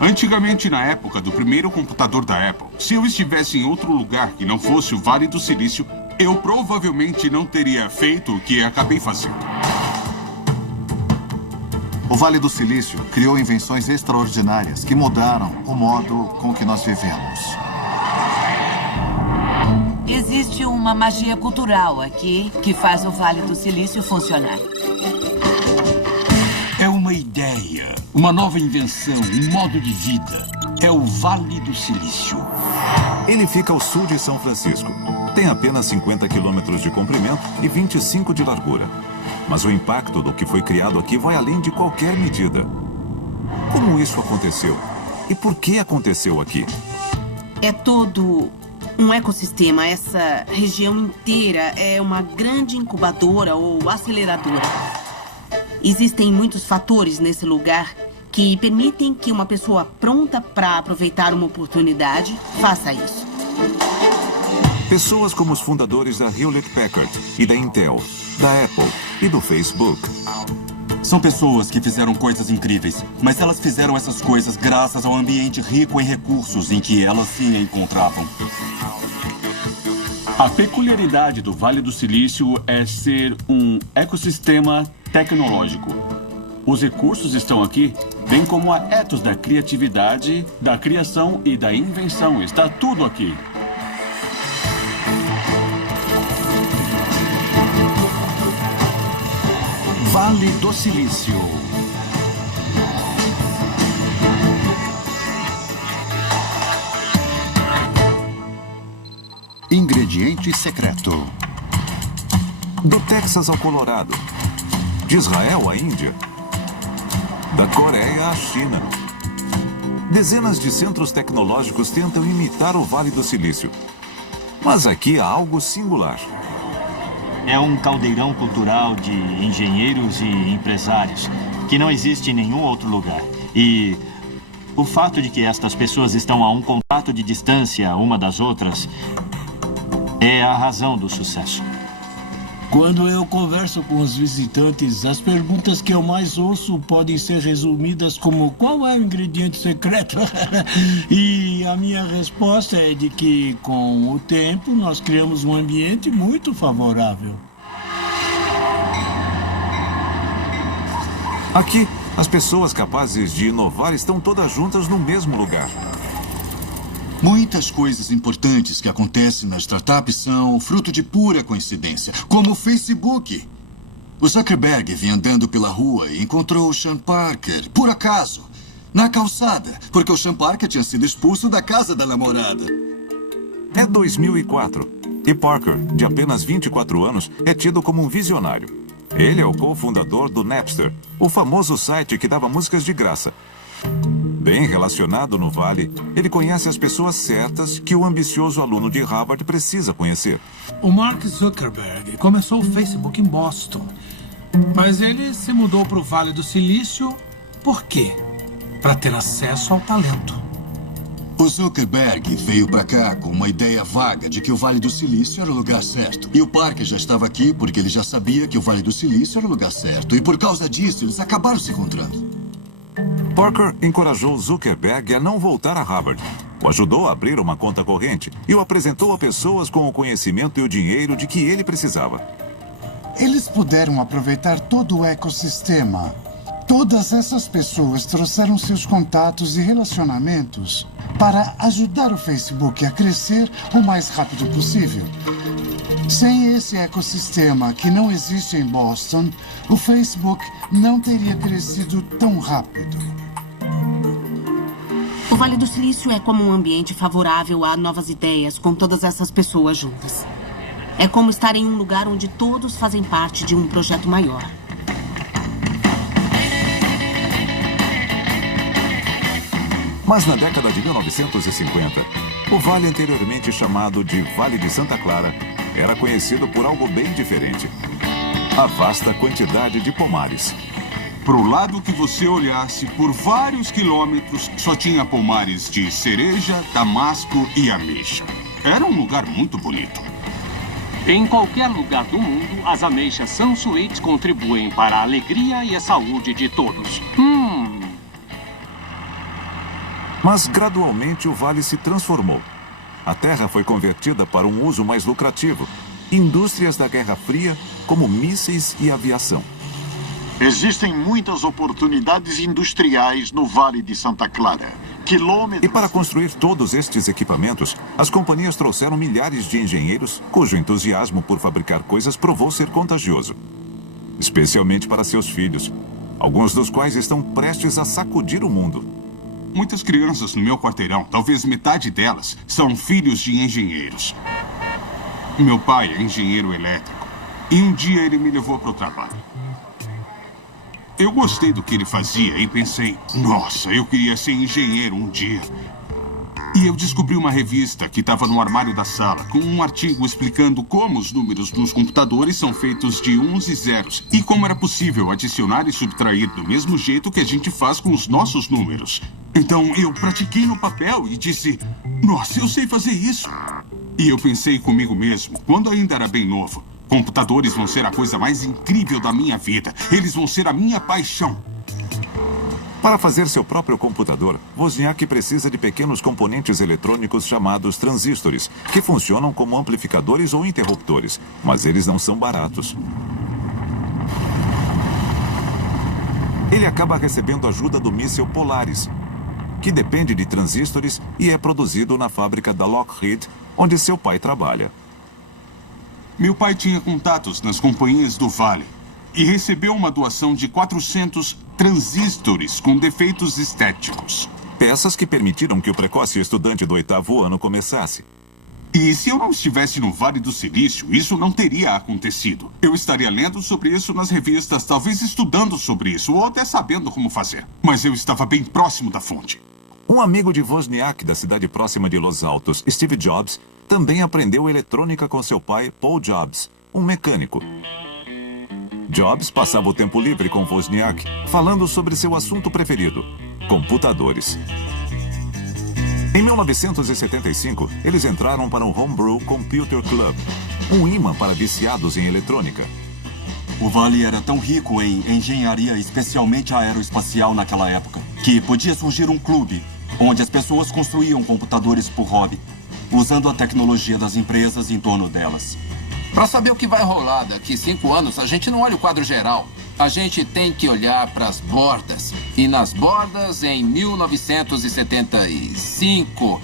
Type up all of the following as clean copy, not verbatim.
Antigamente, na época do primeiro computador da Apple, se eu estivesse em outro lugar que não fosse o Vale do Silício, eu provavelmente não teria feito o que acabei fazendo. O Vale do Silício criou invenções extraordinárias que mudaram o modo com que nós vivemos. Existe uma magia cultural aqui que faz o Vale do Silício funcionar. É uma ideia, uma nova invenção, um modo de vida. É o Vale do Silício. Ele fica ao sul de São Francisco. Tem apenas 50 quilômetros de comprimento e 25 de largura. Mas o impacto do que foi criado aqui vai além de qualquer medida. Como isso aconteceu? E por que aconteceu aqui? É todo um ecossistema. Essa região inteira é uma grande incubadora ou aceleradora. Existem muitos fatores nesse lugar que permitem que uma pessoa pronta para aproveitar uma oportunidade faça isso. Pessoas como os fundadores da Hewlett-Packard e da Intel, da Apple e do Facebook. São pessoas que fizeram coisas incríveis, mas elas fizeram essas coisas graças ao ambiente rico em recursos em que elas se encontravam. A peculiaridade do Vale do Silício é ser um ecossistema tecnológico. Os recursos estão aqui, bem como a ethos da criatividade, da criação e da invenção. Está tudo aqui. Vale do Silício. Ingrediente secreto. Do Texas ao Colorado. De Israel à Índia. Da Coreia à China. Dezenas de centros tecnológicos tentam imitar o Vale do Silício. Mas aqui há algo singular. É um caldeirão cultural de engenheiros e empresários que não existe em nenhum outro lugar. E o fato de que estas pessoas estão a um contato de distância uma das outras é a razão do sucesso. Quando eu converso com os visitantes, as perguntas que eu mais ouço podem ser resumidas como: qual é o ingrediente secreto? E a minha resposta é de que, com o tempo, nós criamos um ambiente muito favorável. Aqui, as pessoas capazes de inovar estão todas juntas no mesmo lugar. Muitas coisas importantes que acontecem na startup são fruto de pura coincidência, como o Facebook. O Zuckerberg vinha andando pela rua e encontrou o Sean Parker, por acaso, na calçada, porque o Sean Parker tinha sido expulso da casa da namorada. É 2004 e Parker, de apenas 24 anos, é tido como um visionário. Ele é o cofundador do Napster, o famoso site que dava músicas de graça. Bem relacionado no Vale, ele conhece as pessoas certas que o ambicioso aluno de Harvard precisa conhecer. O Mark Zuckerberg começou o Facebook em Boston, mas ele se mudou para o Vale do Silício por quê? Para ter acesso ao talento. O Zuckerberg veio para cá com uma ideia vaga de que o Vale do Silício era o lugar certo. E o Parker já estava aqui porque ele já sabia que o Vale do Silício era o lugar certo. E por causa disso, eles acabaram se encontrando. Parker encorajou Zuckerberg a não voltar a Harvard. O ajudou a abrir uma conta corrente e o apresentou a pessoas com o conhecimento e o dinheiro de que ele precisava. Eles puderam aproveitar todo o ecossistema. Todas essas pessoas trouxeram seus contatos e relacionamentos para ajudar o Facebook a crescer o mais rápido possível. Sem esse ecossistema que não existe em Boston, o Facebook não teria crescido tão rápido. O Vale do Silício é como um ambiente favorável a novas ideias com todas essas pessoas juntas. É como estar em um lugar onde todos fazem parte de um projeto maior. Mas na década de 1950, o vale anteriormente chamado de Vale de Santa Clara era conhecido por algo bem diferente. A vasta quantidade de pomares. Pro lado que você olhasse, por vários quilômetros, só tinha pomares de cereja, damasco e ameixa. Era um lugar muito bonito. Em qualquer lugar do mundo, as ameixas Sunsuite contribuem para a alegria e a saúde de todos. Mas, gradualmente, o vale se transformou. A terra foi convertida para um uso mais lucrativo. Indústrias da Guerra Fria, como mísseis e aviação. Existem muitas oportunidades industriais no Vale de Santa Clara. E para construir todos estes equipamentos, as companhias trouxeram milhares de engenheiros cujo entusiasmo por fabricar coisas provou ser contagioso. Especialmente para seus filhos, alguns dos quais estão prestes a sacudir o mundo. Muitas crianças no meu quarteirão, talvez metade delas, são filhos de engenheiros. Meu pai é engenheiro elétrico e um dia ele me levou para o trabalho. Eu gostei do que ele fazia e pensei, nossa, eu queria ser engenheiro um dia. E eu descobri uma revista que estava no armário da sala, com um artigo explicando como os números dos computadores são feitos de uns e zeros, e como era possível adicionar e subtrair do mesmo jeito que a gente faz com os nossos números. Então eu pratiquei no papel e disse, nossa, eu sei fazer isso. E eu pensei comigo mesmo, quando ainda era bem novo, computadores vão ser a coisa mais incrível da minha vida. Eles vão ser a minha paixão. Para fazer seu próprio computador, Wozniak precisa de pequenos componentes eletrônicos chamados transistores, que funcionam como amplificadores ou interruptores, mas eles não são baratos. Ele acaba recebendo ajuda do míssil Polaris, que depende de transistores e é produzido na fábrica da Lockheed, onde seu pai trabalha. Meu pai tinha contatos nas companhias do Vale e recebeu uma doação de 400 transistores com defeitos estéticos. Peças que permitiram que o precoce estudante do 8º ano começasse. E se eu não estivesse no Vale do Silício, isso não teria acontecido. Eu estaria lendo sobre isso nas revistas, talvez estudando sobre isso, ou até sabendo como fazer. Mas eu estava bem próximo da fonte. Um amigo de Wozniak, da cidade próxima de Los Altos, Steve Jobs, também aprendeu eletrônica com seu pai, Paul Jobs, um mecânico. Jobs passava o tempo livre com Wozniak, falando sobre seu assunto preferido, computadores. Em 1975, eles entraram para o Homebrew Computer Club, um imã para viciados em eletrônica. O Vale era tão rico em engenharia, especialmente aeroespacial naquela época, que podia surgir um clube onde as pessoas construíam computadores por hobby, usando a tecnologia das empresas em torno delas. Para saber o que vai rolar daqui 5 anos, a gente não olha o quadro geral. A gente tem que olhar para as bordas. E nas bordas, em 1975,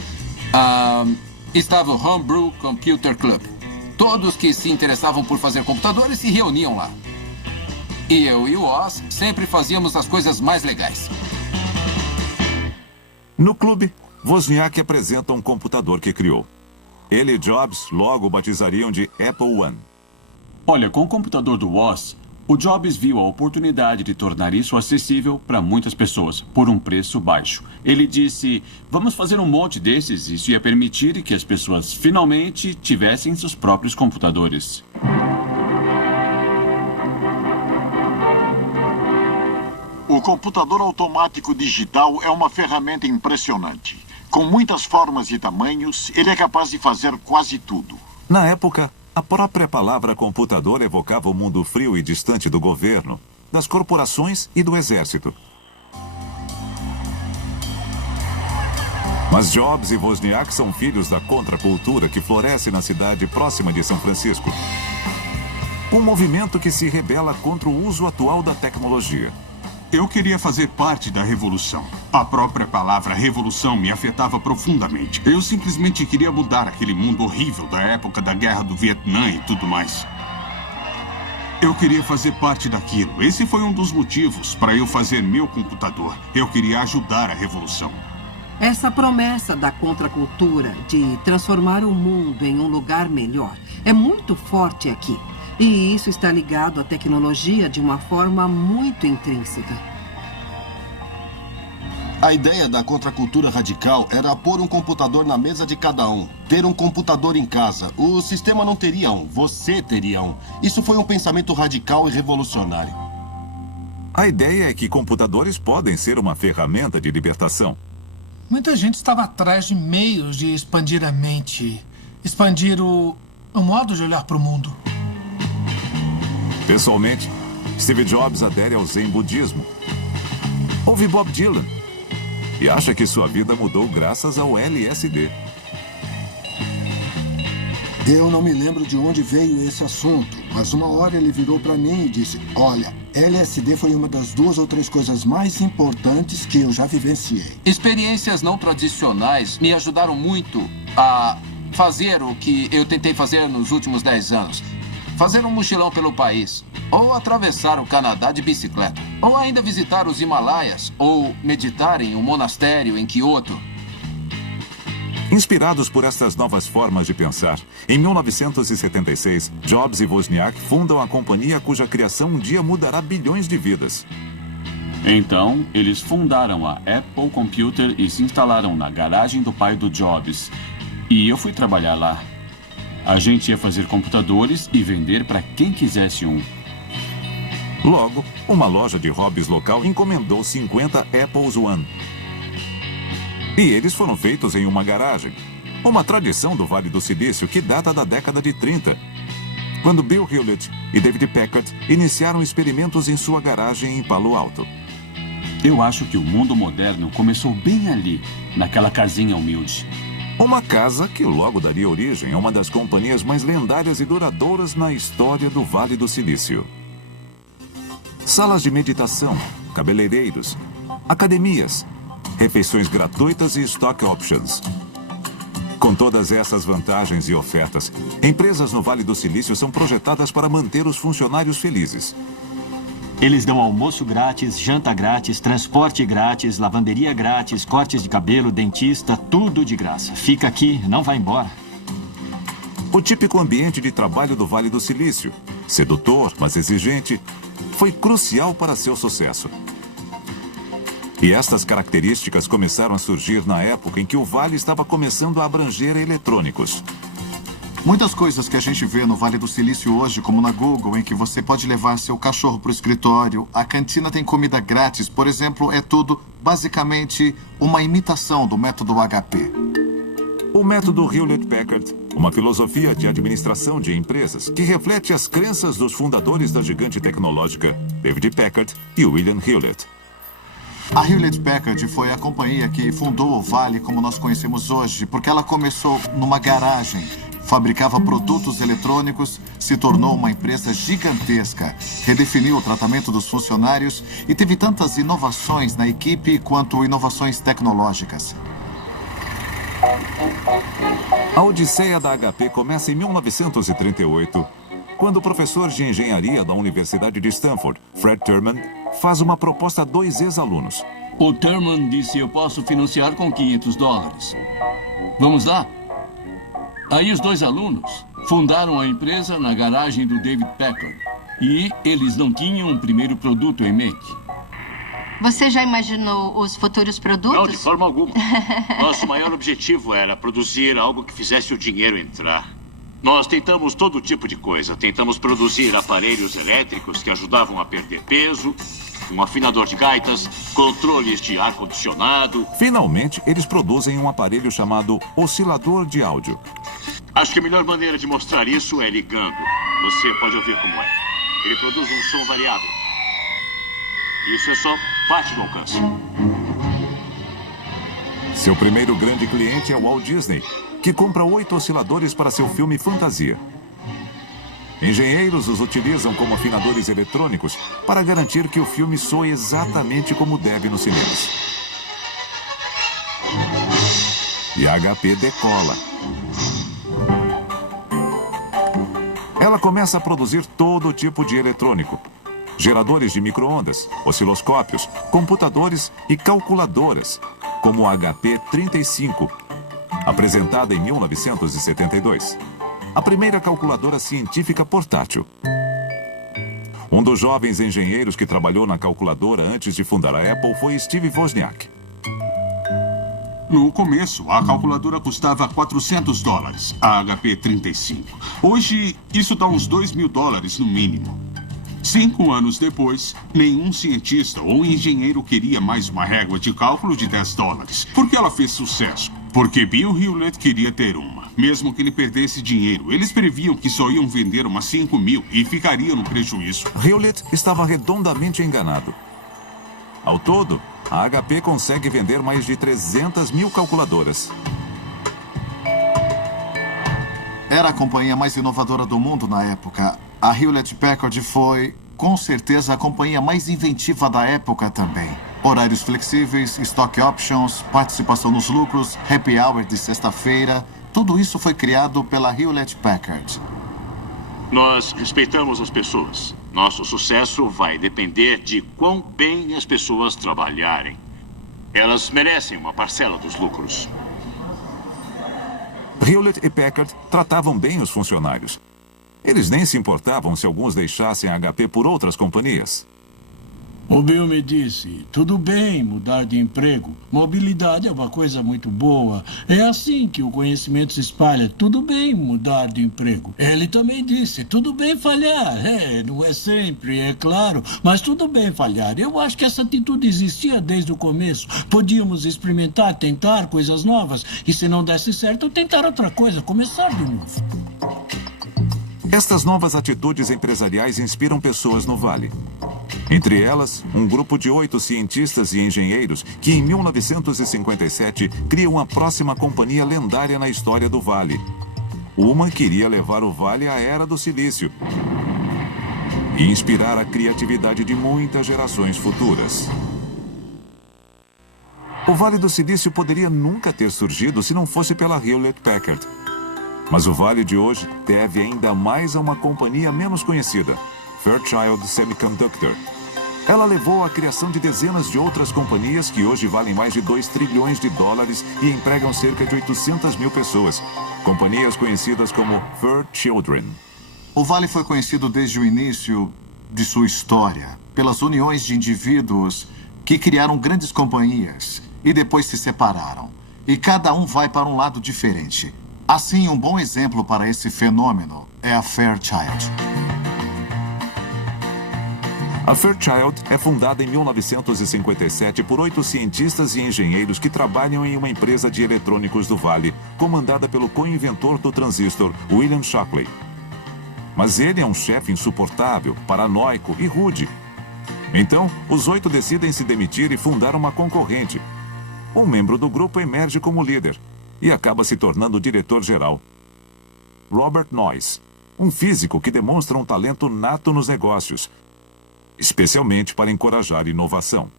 estava o Homebrew Computer Club. Todos que se interessavam por fazer computadores se reuniam lá. E eu e o Oz sempre fazíamos as coisas mais legais. No clube, Wozniak apresenta um computador que criou. Ele e Jobs logo o batizariam de Apple I. Olha, com o computador do Woz, o Jobs viu a oportunidade de tornar isso acessível para muitas pessoas, por um preço baixo. Ele disse, vamos fazer um monte desses, isso ia permitir que as pessoas finalmente tivessem seus próprios computadores. O computador automático digital é uma ferramenta impressionante. Com muitas formas e tamanhos, ele é capaz de fazer quase tudo. Na época, a própria palavra computador evocava o mundo frio e distante do governo, das corporações e do exército. Mas Jobs e Wozniak são filhos da contracultura que floresce na cidade próxima de São Francisco. Um movimento que se rebela contra o uso atual da tecnologia. Eu queria fazer parte da revolução. A própria palavra revolução me afetava profundamente. Eu simplesmente queria mudar aquele mundo horrível da época da Guerra do Vietnã e tudo mais. Eu queria fazer parte daquilo. Esse foi um dos motivos para eu fazer meu computador. Eu queria ajudar a revolução. Essa promessa da contracultura de transformar o mundo em um lugar melhor é muito forte aqui. E isso está ligado à tecnologia de uma forma muito intrínseca. A ideia da contracultura radical era pôr um computador na mesa de cada um. Ter um computador em casa. O sistema não teria um, você teria um. Isso foi um pensamento radical e revolucionário. A ideia é que computadores podem ser uma ferramenta de libertação. Muita gente estava atrás de meios de expandir a mente. Expandir o modo de olhar para o mundo. Pessoalmente, Steve Jobs adere ao Zen budismo. Ouve Bob Dylan. e acha que sua vida mudou graças ao LSD. Eu não me lembro de onde veio esse assunto, mas uma hora ele virou para mim e disse: olha, LSD foi uma das 2 ou 3 coisas mais importantes que eu já vivenciei. Experiências não tradicionais me ajudaram muito a fazer o que eu tentei fazer nos últimos 10 anos. Fazer um mochilão pelo país, ou atravessar o Canadá de bicicleta, ou ainda visitar os Himalaias, ou meditar em um monastério em Kyoto. Inspirados por estas novas formas de pensar, em 1976, Jobs e Wozniak fundam a companhia cuja criação um dia mudará bilhões de vidas. Então, eles fundaram a Apple Computer e se instalaram na garagem do pai do Jobs. E eu fui trabalhar lá. A gente ia fazer computadores e vender para quem quisesse um. Logo, uma loja de hobbies local encomendou 50 Apples One. E eles foram feitos em uma garagem. Uma tradição do Vale do Silício que data da década de 30. Quando Bill Hewlett e David Packard iniciaram experimentos em sua garagem em Palo Alto. Eu acho que o mundo moderno começou bem ali, naquela casinha humilde. Uma casa que logo daria origem a uma das companhias mais lendárias e duradouras na história do Vale do Silício. Salas de meditação, cabeleireiros, academias, refeições gratuitas e stock options. Com todas essas vantagens e ofertas, empresas no Vale do Silício são projetadas para manter os funcionários felizes. Eles dão almoço grátis, janta grátis, transporte grátis, lavanderia grátis, cortes de cabelo, dentista, tudo de graça. Fica aqui, não vai embora. O típico ambiente de trabalho do Vale do Silício, sedutor, mas exigente, foi crucial para seu sucesso. E estas características começaram a surgir na época em que o Vale estava começando a abranger eletrônicos. Muitas coisas que a gente vê no Vale do Silício hoje, como na Google, em que você pode levar seu cachorro para o escritório, a cantina tem comida grátis, por exemplo, é tudo basicamente uma imitação do método HP. O método Hewlett-Packard, uma filosofia de administração de empresas que reflete as crenças dos fundadores da gigante tecnológica, David Packard e William Hewlett. A Hewlett-Packard foi a companhia que fundou o Vale como nós conhecemos hoje, porque ela começou numa garagem, fabricava produtos eletrônicos, se tornou uma empresa gigantesca, redefiniu o tratamento dos funcionários e teve tantas inovações na equipe quanto inovações tecnológicas. A odisseia da HP começa em 1938, quando o professor de engenharia da Universidade de Stanford, Fred Terman, faz uma proposta a 2 ex-alunos. O Terman disse: eu posso financiar com $500. Vamos lá? Aí os 2 alunos fundaram a empresa na garagem do David Packard. E eles não tinham um primeiro produto em mente. Você já imaginou os futuros produtos? Não, de forma alguma. Nosso maior objetivo era produzir algo que fizesse o dinheiro entrar. Nós tentamos todo tipo de coisa. Tentamos produzir aparelhos elétricos que ajudavam a perder peso, um afinador de gaitas, controles de ar-condicionado. Finalmente, eles produzem um aparelho chamado oscilador de áudio. Acho que a melhor maneira de mostrar isso é ligando. Você pode ouvir como é. Ele produz um som variável. Isso é só parte do alcance. Seu primeiro grande cliente é o Walt Disney, que compra 8 osciladores para seu filme Fantasia. Engenheiros os utilizam como afinadores eletrônicos para garantir que o filme soe exatamente como deve nos cinemas. E a HP decola. Ela começa a produzir todo tipo de eletrônico. Geradores de micro-ondas, osciloscópios, computadores e calculadoras, como a HP 35, apresentada em 1972. A primeira calculadora científica portátil. Um dos jovens engenheiros que trabalhou na calculadora antes de fundar a Apple foi Steve Wozniak. No começo, a calculadora custava $400, a HP 35. Hoje, isso dá uns $2.000 no mínimo. 5 anos depois, nenhum cientista ou engenheiro queria mais uma régua de cálculo de $10. Porque ela fez sucesso. Porque Bill Hewlett queria ter uma. Mesmo que ele perdesse dinheiro, eles previam que só iam vender umas 5.000 e ficariam no prejuízo. Hewlett estava redondamente enganado. Ao todo, a HP consegue vender mais de 300 mil calculadoras. Era a companhia mais inovadora do mundo na época. A Hewlett-Packard foi, com certeza, a companhia mais inventiva da época também. Horários flexíveis, stock options, participação nos lucros, happy hour de sexta-feira. Tudo isso foi criado pela Hewlett-Packard. Nós respeitamos as pessoas. Nosso sucesso vai depender de quão bem as pessoas trabalharem. Elas merecem uma parcela dos lucros. Hewlett e Packard tratavam bem os funcionários. Eles nem se importavam se alguns deixassem a HP por outras companhias. O Bill me disse, tudo bem mudar de emprego. Mobilidade é uma coisa muito boa. É assim que o conhecimento se espalha. Tudo bem mudar de emprego. Ele também disse, tudo bem falhar. Não é sempre, é claro, mas tudo bem falhar. Eu acho que essa atitude existia desde o começo. Podíamos experimentar, tentar coisas novas. E se não desse certo, tentar outra coisa, começar de novo. Estas novas atitudes empresariais inspiram pessoas no Vale. Entre elas, um grupo de 8 cientistas e engenheiros que, em 1957, criam a próxima companhia lendária na história do Vale. Uma queria levar o Vale à Era do Silício e inspirar a criatividade de muitas gerações futuras. O Vale do Silício poderia nunca ter surgido se não fosse pela Hewlett-Packard. Mas o Vale de hoje deve ainda mais a uma companhia menos conhecida, Fairchild Semiconductor. Ela levou à criação de dezenas de outras companhias que hoje valem mais de 2 trilhões de dólares e empregam cerca de 800 mil pessoas. Companhias conhecidas como Fairchildren. O Vale foi conhecido desde o início de sua história pelas uniões de indivíduos que criaram grandes companhias e depois se separaram. E cada um vai para um lado diferente. Assim, um bom exemplo para esse fenômeno é a Fairchild. A Fairchild é fundada em 1957 por 8 cientistas e engenheiros que trabalham em uma empresa de eletrônicos do Vale, comandada pelo co-inventor do transistor, William Shockley. Mas ele é um chefe insuportável, paranoico e rude. Então, os 8 decidem se demitir e fundar uma concorrente. Um membro do grupo emerge como líder e acaba se tornando o diretor-geral. Robert Noyce, um físico que demonstra um talento nato nos negócios, especialmente para encorajar inovação.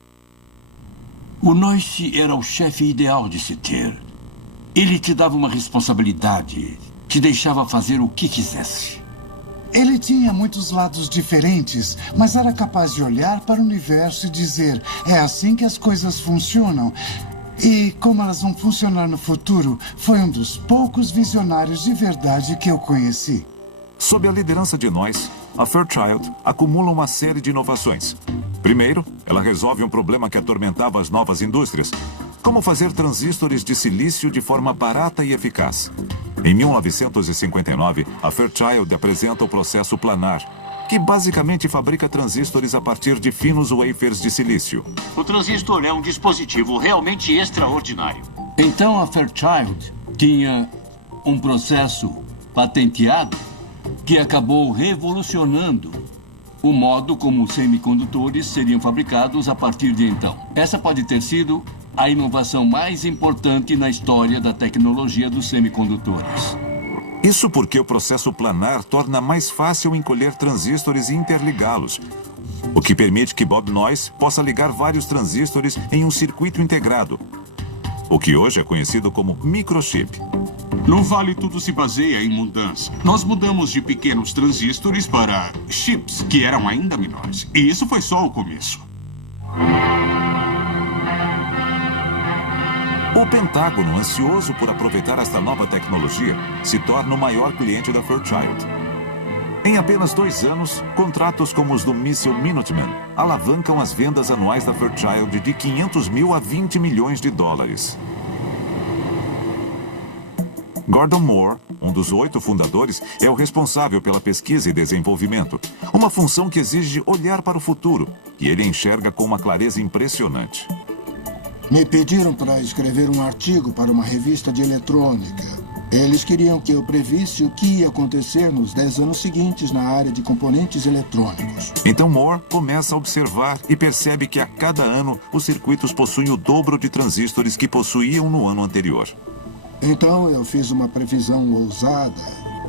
O Noyce era o chefe ideal de se ter. Ele te dava uma responsabilidade, te deixava fazer o que quisesse. Ele tinha muitos lados diferentes, mas era capaz de olhar para o universo e dizer, é assim que as coisas funcionam. E como elas vão funcionar no futuro, foi um dos poucos visionários de verdade que eu conheci. Sob a liderança de Noyce, a Fairchild acumula uma série de inovações. Primeiro, ela resolve um problema que atormentava as novas indústrias. Como fazer transistores de silício de forma barata e eficaz. Em 1959, a Fairchild apresenta o processo planar, que basicamente fabrica transistores a partir de finos wafers de silício. O transistor é um dispositivo realmente extraordinário. Então a Fairchild tinha um processo patenteado que acabou revolucionando o modo como os semicondutores seriam fabricados a partir de então. Essa pode ter sido a inovação mais importante na história da tecnologia dos semicondutores. Isso porque o processo planar torna mais fácil encolher transistores e interligá-los, o que permite que Bob Noyce possa ligar vários transistores em um circuito integrado, o que hoje é conhecido como microchip. No Vale, tudo se baseia em mudança. Nós mudamos de pequenos transistores para chips, que eram ainda menores. E isso foi só o começo. O Pentágono, ansioso por aproveitar esta nova tecnologia, se torna o maior cliente da Fairchild. Em apenas 2 anos, contratos como os do míssil Minuteman alavancam as vendas anuais da Fairchild de 500 mil a 20 milhões de dólares. Gordon Moore, um dos 8 fundadores, é o responsável pela pesquisa e desenvolvimento, uma função que exige olhar para o futuro, e ele enxerga com uma clareza impressionante. Me pediram para escrever um artigo para uma revista de eletrônica. Eles queriam que eu previsse o que ia acontecer nos 10 anos seguintes na área de componentes eletrônicos. Então Moore começa a observar e percebe que a cada ano os circuitos possuem o dobro de transistores que possuíam no ano anterior. Então eu fiz uma previsão ousada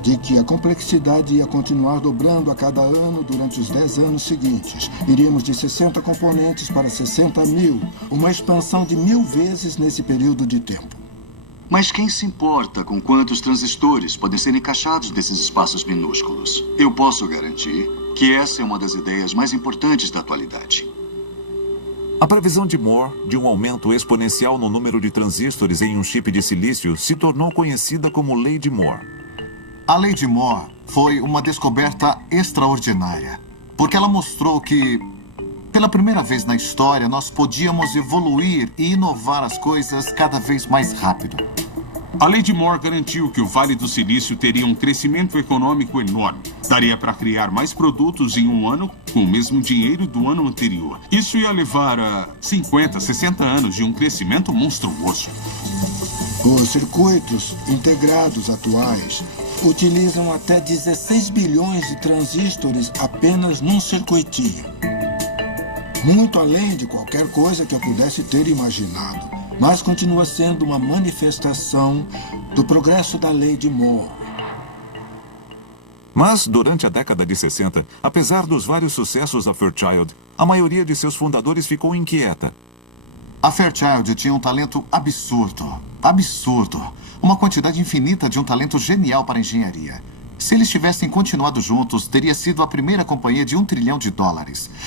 de que a complexidade ia continuar dobrando a cada ano durante os 10 anos seguintes. Iríamos de 60 componentes para 60 mil, uma expansão de 1000 vezes nesse período de tempo. Mas quem se importa com quantos transistores podem ser encaixados nesses espaços minúsculos? Eu posso garantir que essa é uma das ideias mais importantes da atualidade. A previsão de Moore de um aumento exponencial no número de transistores em um chip de silício se tornou conhecida como Lei de Moore. A Lei de Moore foi uma descoberta extraordinária, porque ela mostrou que, pela primeira vez na história, nós podíamos evoluir e inovar as coisas cada vez mais rápido. A Lei de Moore garantiu que o Vale do Silício teria um crescimento econômico enorme. Daria para criar mais produtos em um ano com o mesmo dinheiro do ano anterior. Isso ia levar a 50, 60 anos de um crescimento monstruoso. Os circuitos integrados atuais utilizam até 16 bilhões de transistores apenas num circuitinho. Muito além de qualquer coisa que eu pudesse ter imaginado, mas continua sendo uma manifestação do progresso da Lei de Moore. Mas, durante a década de 60, apesar dos vários sucessos da Fairchild, a maioria de seus fundadores ficou inquieta. A Fairchild tinha um talento absurdo. Absurdo. Uma quantidade infinita de um talento genial para a engenharia. Se eles tivessem continuado juntos, teria sido a primeira companhia de $1 trilhão.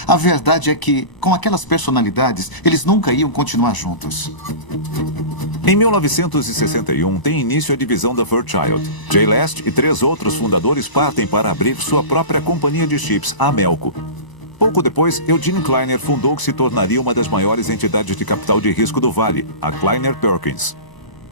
A verdade é que, com aquelas personalidades, eles nunca iam continuar juntos. Em 1961, tem início a divisão da Fairchild. Jay Last e 3 outros fundadores partem para abrir sua própria companhia de chips, a Melco. Pouco depois, Eugene Kleiner fundou o que se tornaria uma das maiores entidades de capital de risco do Vale, a Kleiner Perkins.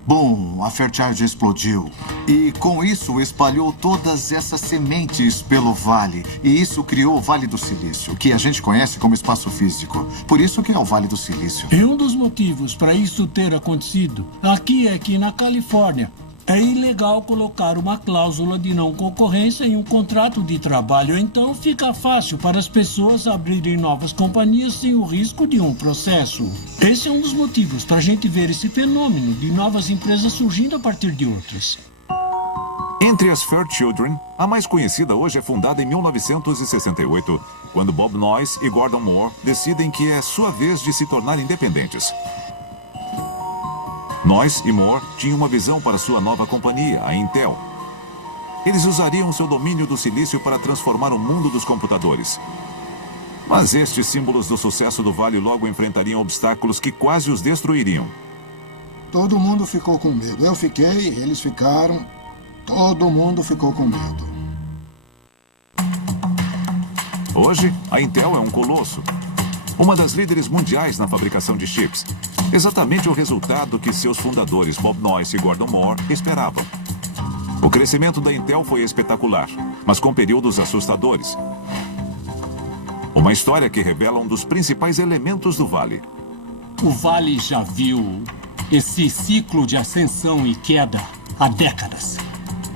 Bom, a Fairchild explodiu. E com isso espalhou todas essas sementes pelo vale. E isso criou o Vale do Silício, que a gente conhece como espaço físico. Por isso que é o Vale do Silício. E um dos motivos para isso ter acontecido aqui é que na Califórnia é ilegal colocar uma cláusula de não concorrência em um contrato de trabalho. Então fica fácil para as pessoas abrirem novas companhias sem o risco de um processo. Esse é um dos motivos para a gente ver esse fenômeno de novas empresas surgindo a partir de outras. Entre as Fairchildren, a mais conhecida hoje é fundada em 1968, quando Bob Noyce e Gordon Moore decidem que é sua vez de se tornar independentes. Noyce e Moore tinham uma visão para sua nova companhia, a Intel. Eles usariam seu domínio do silício para transformar o mundo dos computadores. Mas estes símbolos do sucesso do Vale logo enfrentariam obstáculos que quase os destruiriam. Todo mundo ficou com medo. Eu fiquei, eles ficaram. Todo mundo ficou com medo. Hoje, a Intel é um colosso. Uma das líderes mundiais na fabricação de chips. Exatamente o resultado que seus fundadores, Bob Noyce e Gordon Moore, esperavam. O crescimento da Intel foi espetacular, mas com períodos assustadores. Uma história que revela um dos principais elementos do Vale. O Vale já viu esse ciclo de ascensão e queda há décadas.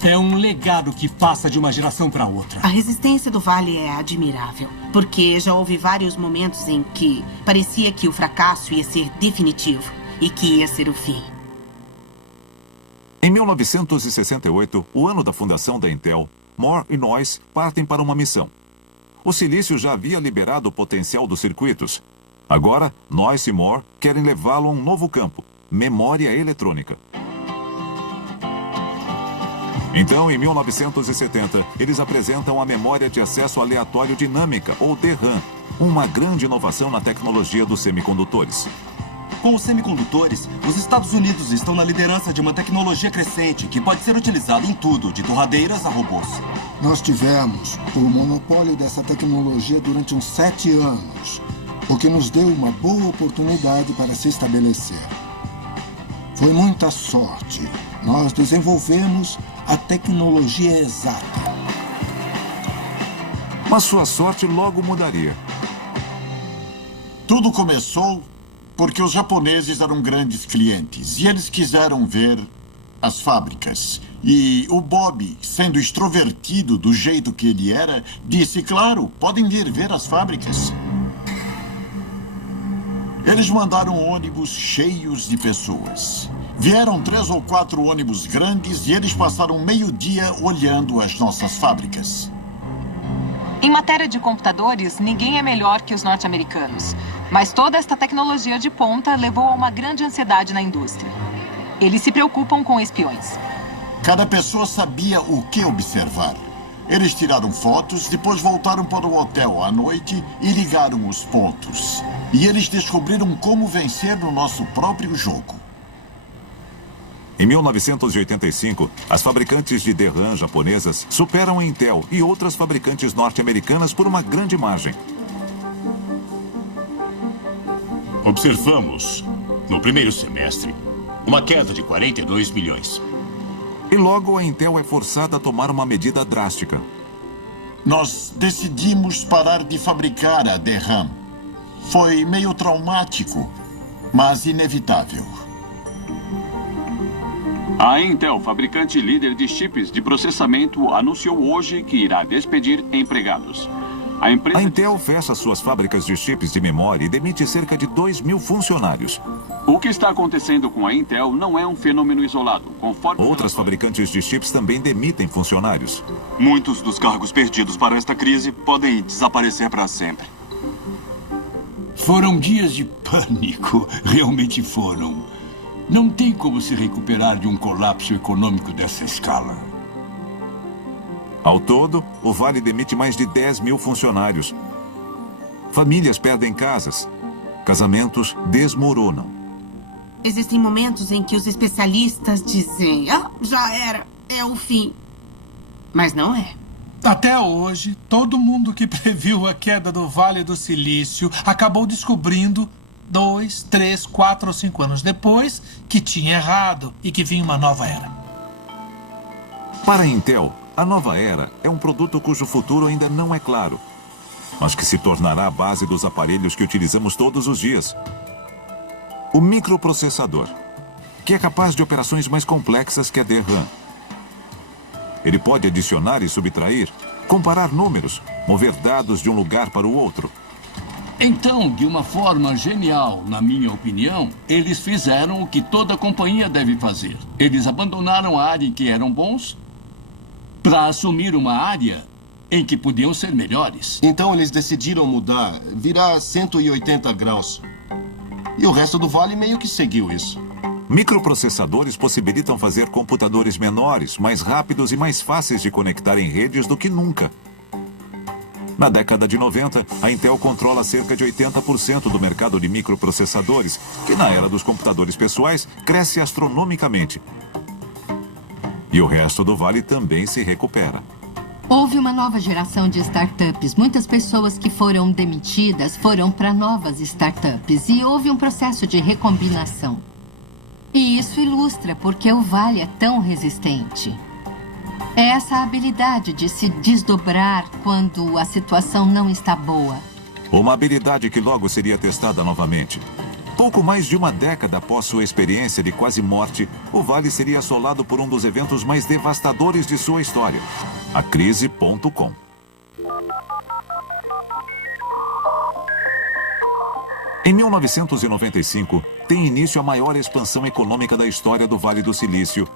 É um legado que passa de uma geração para outra. A resistência do Vale é admirável, porque já houve vários momentos em que parecia que o fracasso ia ser definitivo e que ia ser o fim. Em 1968, o ano da fundação da Intel, Moore e Noyce partem para uma missão. O silício já havia liberado o potencial dos circuitos. Agora, Noyce e Moore querem levá-lo a um novo campo, memória eletrônica. Então, em 1970, eles apresentam a memória de acesso aleatório dinâmica, ou DRAM, uma grande inovação na tecnologia dos semicondutores. Com os semicondutores, os Estados Unidos estão na liderança de uma tecnologia crescente que pode ser utilizada em tudo, de torradeiras a robôs. Nós tivemos o monopólio dessa tecnologia durante uns 7 anos, o que nos deu uma boa oportunidade para se estabelecer. Foi muita sorte. Nós desenvolvemos a tecnologia exata. Mas sua sorte logo mudaria. Tudo começou porque os japoneses eram grandes clientes e eles quiseram ver as fábricas. E o Bob, sendo extrovertido do jeito que ele era, disse, claro, podem vir ver as fábricas. Eles mandaram ônibus cheios de pessoas. Vieram 3 ou 4 ônibus grandes e eles passaram meio-dia olhando as nossas fábricas. Em matéria de computadores, ninguém é melhor que os norte-americanos. Mas toda esta tecnologia de ponta levou a uma grande ansiedade na indústria. Eles se preocupam com espiões. Cada pessoa sabia o que observar. Eles tiraram fotos, depois voltaram para o hotel à noite e ligaram os pontos. E eles descobriram como vencer no nosso próprio jogo. Em 1985, as fabricantes de DRAM japonesas superam a Intel e outras fabricantes norte-americanas por uma grande margem. Observamos, no primeiro semestre, uma queda de 42 milhões. E logo a Intel é forçada a tomar uma medida drástica. Nós decidimos parar de fabricar a DRAM. Foi meio traumático, mas inevitável. A Intel, fabricante líder de chips de processamento, anunciou hoje que irá despedir empregados. A Intel fecha suas fábricas de chips de memória e demite cerca de 2.000 funcionários. O que está acontecendo com a Intel não é um fenômeno isolado. Conforme outras fabricantes de chips também demitem funcionários. Muitos dos cargos perdidos para esta crise podem desaparecer para sempre. Foram dias de pânico, realmente foram. Não tem como se recuperar de um colapso econômico dessa escala. Ao todo, o Vale demite mais de 10.000 funcionários. Famílias perdem casas. Casamentos desmoronam. Existem momentos em que os especialistas dizem, já era, é o fim. Mas não é. Até hoje, todo mundo que previu a queda do Vale do Silício acabou descobrindo 2, 3, 4 ou 5 anos depois que tinha errado e que vinha uma nova era. Para a Intel, a nova era é um produto cujo futuro ainda não é claro, mas que se tornará a base dos aparelhos que utilizamos todos os dias. O microprocessador, que é capaz de operações mais complexas que a DRAM. Ele pode adicionar e subtrair, comparar números, mover dados de um lugar para o outro. Então, de uma forma genial, na minha opinião, eles fizeram o que toda companhia deve fazer. Eles abandonaram a área em que eram bons para assumir uma área em que podiam ser melhores. Então eles decidiram mudar, virar 180 graus. E o resto do Vale meio que seguiu isso. Microprocessadores possibilitam fazer computadores menores, mais rápidos e mais fáceis de conectar em redes do que nunca. Na década de 90, a Intel controla cerca de 80% do mercado de microprocessadores, que na era dos computadores pessoais cresce astronomicamente. E o resto do Vale também se recupera. Houve uma nova geração de startups. Muitas pessoas que foram demitidas foram para novas startups. E houve um processo de recombinação. E isso ilustra porque o Vale é tão resistente. É essa habilidade de se desdobrar quando a situação não está boa. Uma habilidade que logo seria testada novamente. Pouco mais de uma década após sua experiência de quase morte, o Vale seria assolado por um dos eventos mais devastadores de sua história, a crise.com. Em 1995, tem início a maior expansão econômica da história do Vale do Silício,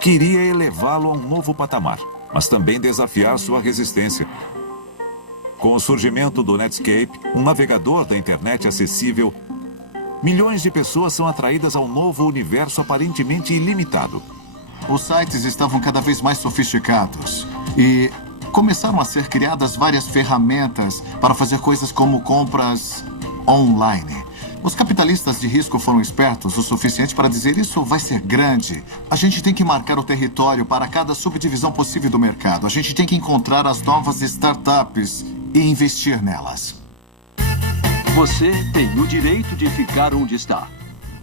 que iria elevá-lo a um novo patamar, mas também desafiar sua resistência. Com o surgimento do Netscape, um navegador da internet acessível, milhões de pessoas são atraídas ao novo universo aparentemente ilimitado. Os sites estavam cada vez mais sofisticados e começaram a ser criadas várias ferramentas para fazer coisas como compras online. Os capitalistas de risco foram espertos o suficiente para dizer isso vai ser grande. A gente tem que marcar o território para cada subdivisão possível do mercado. A gente tem que encontrar as novas startups e investir nelas. Você tem o direito de ficar onde está.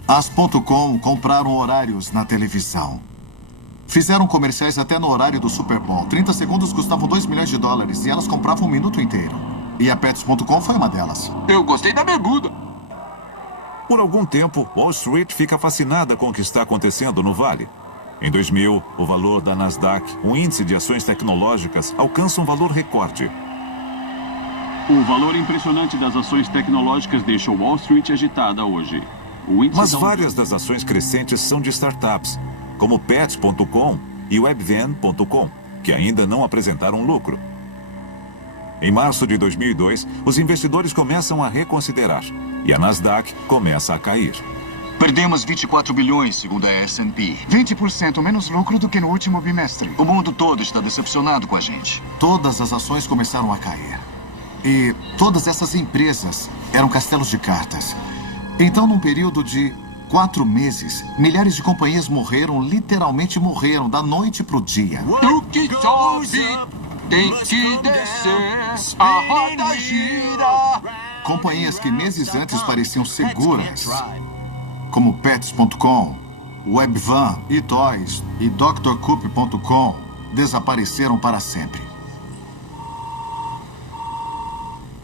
As.com compraram horários na televisão. Fizeram comerciais até no horário do Super Bowl. 30 segundos custavam $2 milhões e elas compravam um minuto inteiro. E a Pets.com foi uma delas. Eu gostei da bermuda. Por algum tempo, Wall Street fica fascinada com o que está acontecendo no Vale. Em 2000, o valor da Nasdaq, o índice de ações tecnológicas, alcança um valor recorde. O valor impressionante das ações tecnológicas deixa Wall Street agitada hoje. Mas várias das ações crescentes são de startups, como Pets.com e Webvan.com, que ainda não apresentaram lucro. Em março de 2002, os investidores começam a reconsiderar e a Nasdaq começa a cair. Perdemos 24 bilhões, segundo a S&P. 20% menos lucro do que no último bimestre. O mundo todo está decepcionado com a gente. Todas as ações começaram a cair. E todas essas empresas eram castelos de cartas. Então, num período de 4 meses, milhares de companhias morreram, literalmente morreram, da noite pro dia. O que sobe tem que descer, a roda gira. Companhias que meses antes pareciam seguras, como Pets.com, Webvan, eToys e DrCoop.com, desapareceram para sempre.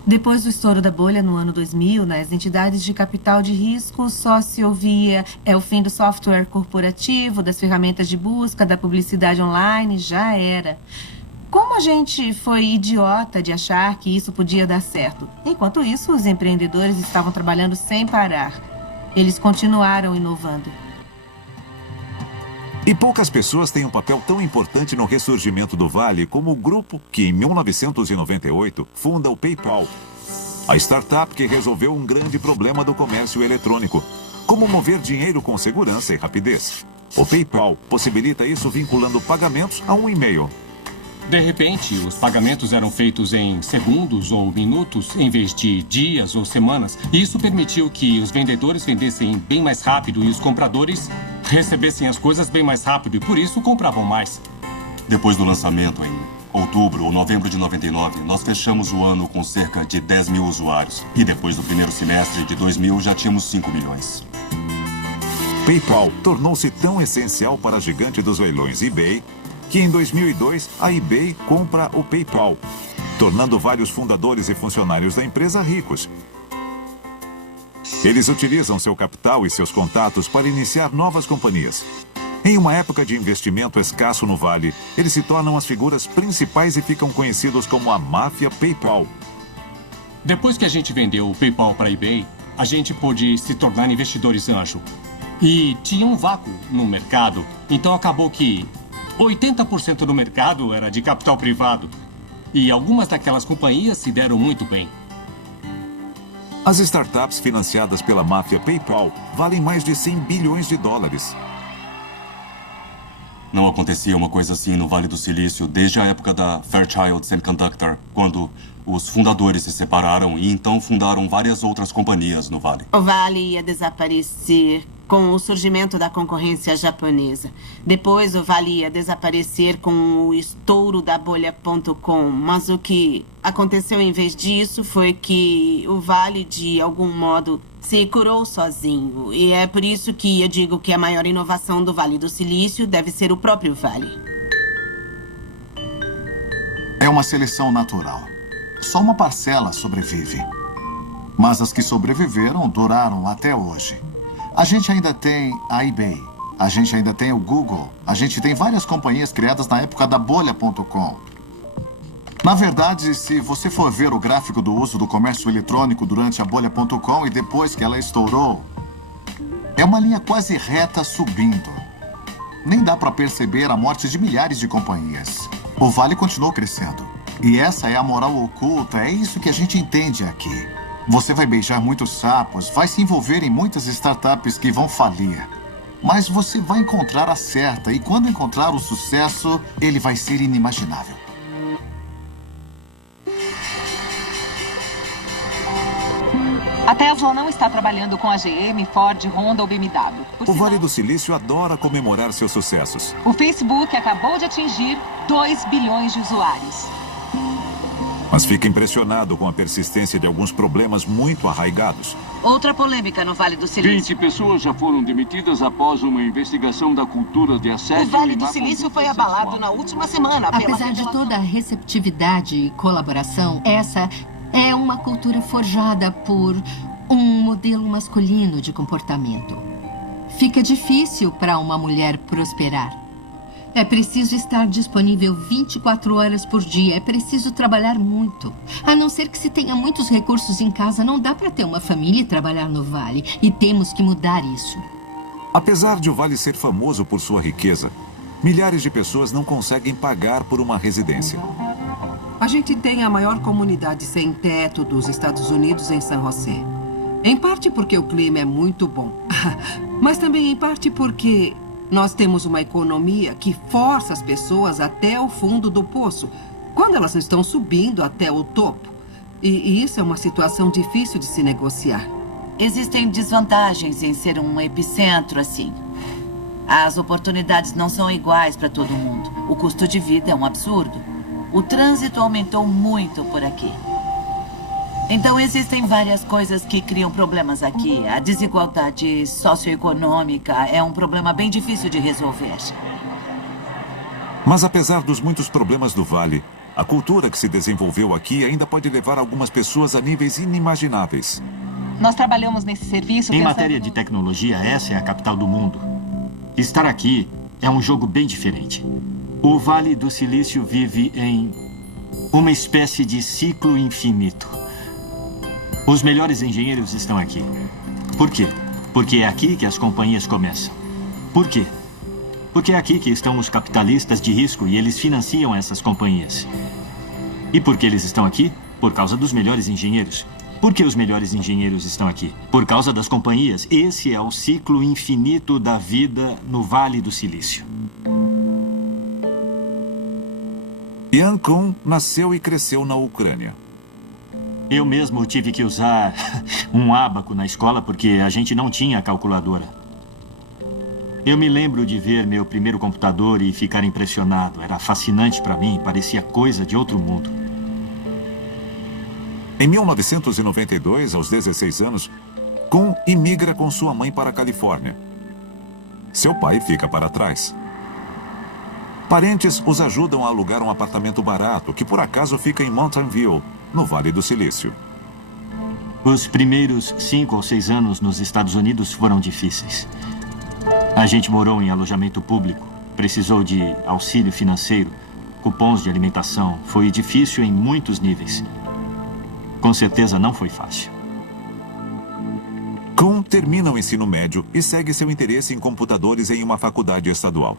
Depois do estouro da bolha no ano 2000, nas entidades de capital de risco, só se ouvia é o fim do software corporativo, das ferramentas de busca, da publicidade online, já era. Como a gente foi idiota de achar que isso podia dar certo? Enquanto isso, os empreendedores estavam trabalhando sem parar. Eles continuaram inovando. E poucas pessoas têm um papel tão importante no ressurgimento do Vale como o grupo que, em 1998, funda o PayPal. A startup que resolveu um grande problema do comércio eletrônico: como mover dinheiro com segurança e rapidez. O PayPal possibilita isso vinculando pagamentos a um e-mail. De repente, os pagamentos eram feitos em segundos ou minutos, em vez de dias ou semanas. E isso permitiu que os vendedores vendessem bem mais rápido e os compradores recebessem as coisas bem mais rápido e, por isso, compravam mais. Depois do lançamento, em outubro ou novembro de 99, nós fechamos o ano com cerca de 10 mil usuários. E depois do primeiro semestre de 2000, já tínhamos 5 milhões. PayPal tornou-se tão essencial para a gigante dos leilões eBay que em 2002 a eBay compra o PayPal, tornando vários fundadores e funcionários da empresa ricos. Eles utilizam seu capital e seus contatos para iniciar novas companhias. Em uma época de investimento escasso no Vale, eles se tornam as figuras principais e ficam conhecidos como a máfia PayPal. Depois que a gente vendeu o PayPal para a eBay, a gente pôde se tornar investidores anjo. E tinha um vácuo no mercado, então acabou que 80% do mercado era de capital privado. E algumas daquelas companhias se deram muito bem. As startups financiadas pela máfia PayPal valem mais de 100 bilhões de dólares. Não acontecia uma coisa assim no Vale do Silício desde a época da Fairchild Semiconductor, quando os fundadores se separaram e então fundaram várias outras companhias no Vale. O Vale ia desaparecer com o surgimento da concorrência japonesa. Depois, o Vale ia desaparecer com o estouro da bolha.com. Mas o que aconteceu em vez disso foi que o Vale, de algum modo, se curou sozinho. E é por isso que eu digo que a maior inovação do Vale do Silício deve ser o próprio Vale. É uma seleção natural. Só uma parcela sobrevive. Mas as que sobreviveram duraram até hoje. A gente ainda tem a eBay, a gente ainda tem o Google, a gente tem várias companhias criadas na época da bolha.com. Na verdade, se você for ver o gráfico do uso do comércio eletrônico durante a bolha.com e depois que ela estourou, é uma linha quase reta subindo. Nem dá para perceber a morte de milhares de companhias. O Vale continuou crescendo. E essa é a moral oculta, é isso que a gente entende aqui. Você vai beijar muitos sapos, vai se envolver em muitas startups que vão falir. Mas você vai encontrar a certa, e quando encontrar o sucesso, ele vai ser inimaginável. A Tesla não está trabalhando com a GM, Ford, Honda ou BMW. O Vale do Silício adora comemorar seus sucessos. O Facebook acabou de atingir 2 bilhões de usuários. Mas fica impressionado com a persistência de alguns problemas muito arraigados. Outra polêmica no Vale do Silício. 20 pessoas já foram demitidas após uma investigação da cultura de assédio. O Vale do Silício foi abalado na última semana. Apesar de toda a receptividade e colaboração, essa é uma cultura forjada por um modelo masculino de comportamento. Fica difícil para uma mulher prosperar. É preciso estar disponível 24 horas por dia. É preciso trabalhar muito. A não ser que se tenha muitos recursos em casa, não dá para ter uma família e trabalhar no Vale. E temos que mudar isso. Apesar de o Vale ser famoso por sua riqueza, milhares de pessoas não conseguem pagar por uma residência. A gente tem a maior comunidade sem teto dos Estados Unidos em San José. Em parte porque o clima é muito bom. Mas também em parte porque nós temos uma economia que força as pessoas até o fundo do poço, quando elas estão subindo até o topo. E isso é uma situação difícil de se negociar. Existem desvantagens em ser um epicentro assim. As oportunidades não são iguais para todo mundo. O custo de vida é um absurdo. O trânsito aumentou muito por aqui. Então, existem várias coisas que criam problemas aqui. A desigualdade socioeconômica é um problema bem difícil de resolver. Mas apesar dos muitos problemas do Vale, a cultura que se desenvolveu aqui ainda pode levar algumas pessoas a níveis inimagináveis. Nós trabalhamos nesse serviço... Em matéria de tecnologia, essa é a capital do mundo. Estar aqui é um jogo bem diferente. O Vale do Silício vive em uma espécie de ciclo infinito. Os melhores engenheiros estão aqui. Por quê? Porque é aqui que as companhias começam. Por quê? Porque é aqui que estão os capitalistas de risco e eles financiam essas companhias. E por que eles estão aqui? Por causa dos melhores engenheiros. Por que os melhores engenheiros estão aqui? Por causa das companhias. Esse é o ciclo infinito da vida no Vale do Silício. Yan Kun nasceu e cresceu na Ucrânia. Eu mesmo tive que usar um ábaco na escola porque a gente não tinha calculadora. Eu me lembro de ver meu primeiro computador e ficar impressionado. Era fascinante para mim, parecia coisa de outro mundo. Em 1992, aos 16 anos, Kun imigra com sua mãe para a Califórnia. Seu pai fica para trás. Parentes os ajudam a alugar um apartamento barato que por acaso fica em Mountain View, no Vale do Silício. Os primeiros 5 ou 6 anos nos Estados Unidos foram difíceis. A gente morou em alojamento público, precisou de auxílio financeiro, cupons de alimentação. Foi difícil em muitos níveis. Com certeza não foi fácil. Kun termina o ensino médio e segue seu interesse em computadores em uma faculdade estadual.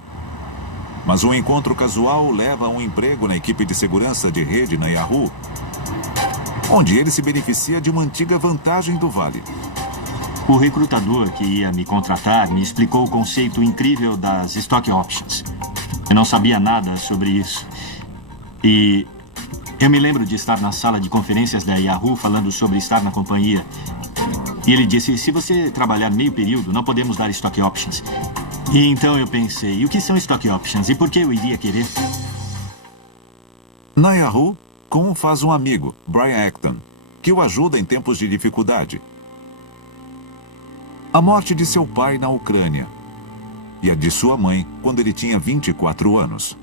Mas um encontro casual leva a um emprego na equipe de segurança de rede na Yahoo, onde ele se beneficia de uma antiga vantagem do Vale. O recrutador que ia me contratar me explicou o conceito incrível das stock options. Eu não sabia nada sobre isso. E eu me lembro de estar na sala de conferências da Yahoo falando sobre estar na companhia. E ele disse, se você trabalhar meio período, não podemos dar stock options. E então eu pensei, o que são stock options e por que eu iria querer? Na Yahoo, Kun faz um amigo, Brian Acton, que o ajuda em tempos de dificuldade. A morte de seu pai na Ucrânia e a de sua mãe quando ele tinha 24 anos.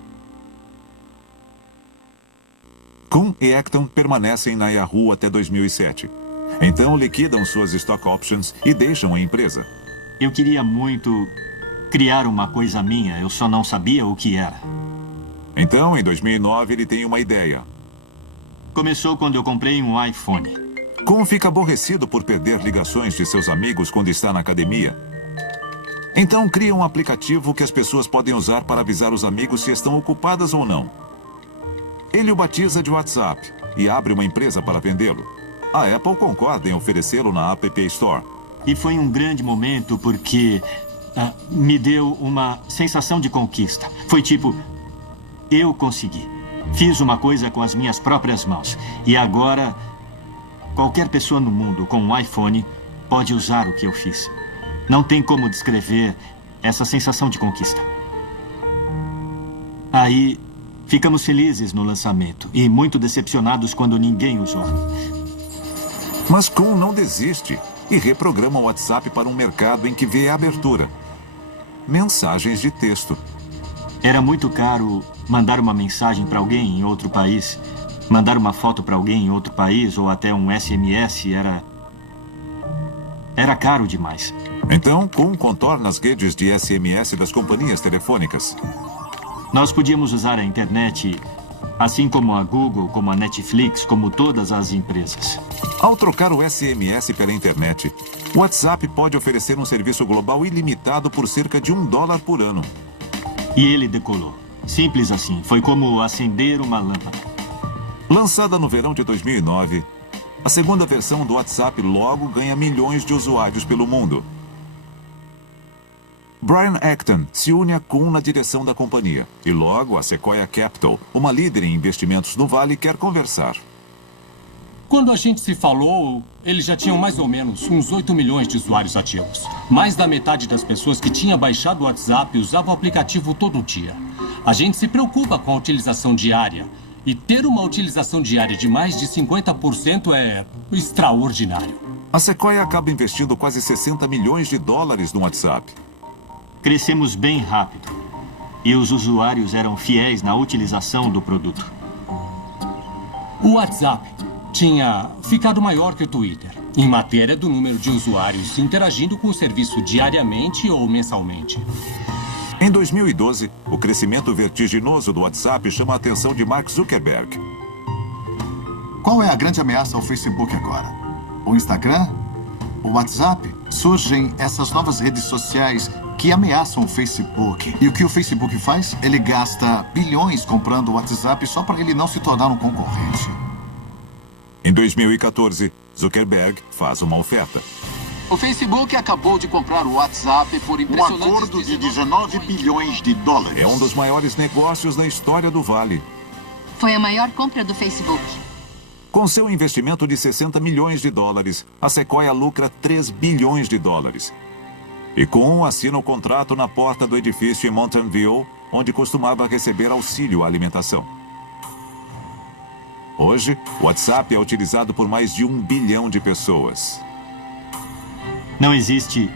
Kun e Acton permanecem na Yahoo até 2007. Então liquidam suas stock options e deixam a empresa. Eu queria muito criar uma coisa minha, eu só não sabia o que era. Então, em 2009, ele tem uma ideia. Começou quando eu comprei um iPhone. Kun fica aborrecido por perder ligações de seus amigos quando está na academia. Então cria um aplicativo que as pessoas podem usar para avisar os amigos se estão ocupadas ou não. Ele o batiza de WhatsApp e abre uma empresa para vendê-lo. A Apple concorda em oferecê-lo na App Store. E foi um grande momento porque me deu uma sensação de conquista. Foi tipo, eu consegui. Fiz uma coisa com as minhas próprias mãos. E agora, qualquer pessoa no mundo com um iPhone pode usar o que eu fiz. Não tem como descrever essa sensação de conquista. Aí, ficamos felizes no lançamento e muito decepcionados quando ninguém usou. Mas Kun não desiste e reprograma o WhatsApp para um mercado em que vê a abertura. Mensagens de texto. Era muito caro mandar uma mensagem para alguém em outro país. Mandar uma foto para alguém em outro país ou até um SMS era caro demais. Então, Kun contorna as redes de SMS das companhias telefônicas. Nós podíamos usar a internet, assim como a Google, como a Netflix, como todas as empresas. Ao trocar o SMS pela internet, o WhatsApp pode oferecer um serviço global ilimitado por cerca de $1 por ano. E ele decolou. Simples assim. Foi como acender uma lâmpada. Lançada no verão de 2009, a segunda versão do WhatsApp logo ganha milhões de usuários pelo mundo. Brian Acton se une a Kuhn na direção da companhia. E logo a Sequoia Capital, uma líder em investimentos no Vale, quer conversar. Quando a gente se falou, eles já tinham mais ou menos uns 8 milhões de usuários ativos. Mais da metade das pessoas que tinha baixado o WhatsApp usava o aplicativo todo dia. A gente se preocupa com a utilização diária. E ter uma utilização diária de mais de 50% é extraordinário. A Sequoia acaba investindo quase $60 milhões no WhatsApp. Crescemos bem rápido. E os usuários eram fiéis na utilização do produto. O WhatsApp tinha ficado maior que o Twitter, em matéria do número de usuários interagindo com o serviço diariamente ou mensalmente. Em 2012, o crescimento vertiginoso do WhatsApp chama a atenção de Mark Zuckerberg. Qual é a grande ameaça ao Facebook agora? O Instagram? O WhatsApp? Surgem essas novas redes sociais que ameaçam o Facebook. E o que o Facebook faz? Ele gasta bilhões comprando o WhatsApp só para ele não se tornar um concorrente. Em 2014, Zuckerberg faz uma oferta. O Facebook acabou de comprar o WhatsApp por impressionantes... Um acordo de $19 bilhões. É um dos maiores negócios na história do Vale. Foi a maior compra do Facebook. Com seu investimento de $60 milhões, a Sequoia lucra $3 bilhões. E Kuhn assina o contrato na porta do edifício em Mountain View, onde costumava receber auxílio à alimentação. Hoje, o WhatsApp é utilizado por mais de 1 bilhão de pessoas. Não existe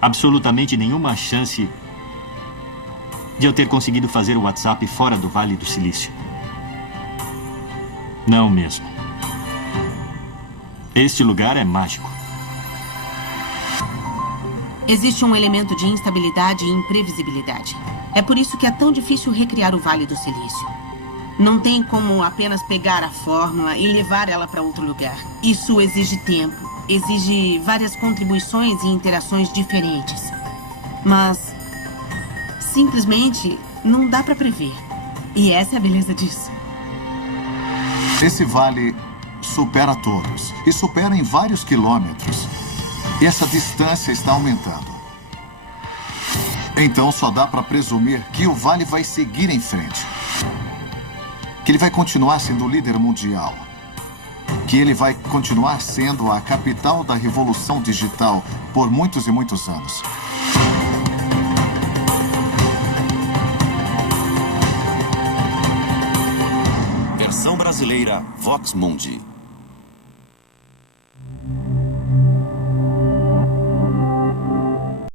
absolutamente nenhuma chance de eu ter conseguido fazer o WhatsApp fora do Vale do Silício. Não mesmo. Este lugar é mágico. Existe um elemento de instabilidade e imprevisibilidade. É por isso que é tão difícil recriar o Vale do Silício. Não tem como apenas pegar a fórmula e levar ela para outro lugar. Isso exige tempo, exige várias contribuições e interações diferentes. Mas, simplesmente, não dá para prever. E essa é a beleza disso. Esse vale supera todos. E supera em vários quilômetros. E essa distância está aumentando. Então só dá para presumir que o Vale vai seguir em frente. Que ele vai continuar sendo o líder mundial. Que ele vai continuar sendo a capital da revolução digital por muitos e muitos anos. Versão brasileira Vox Mundi.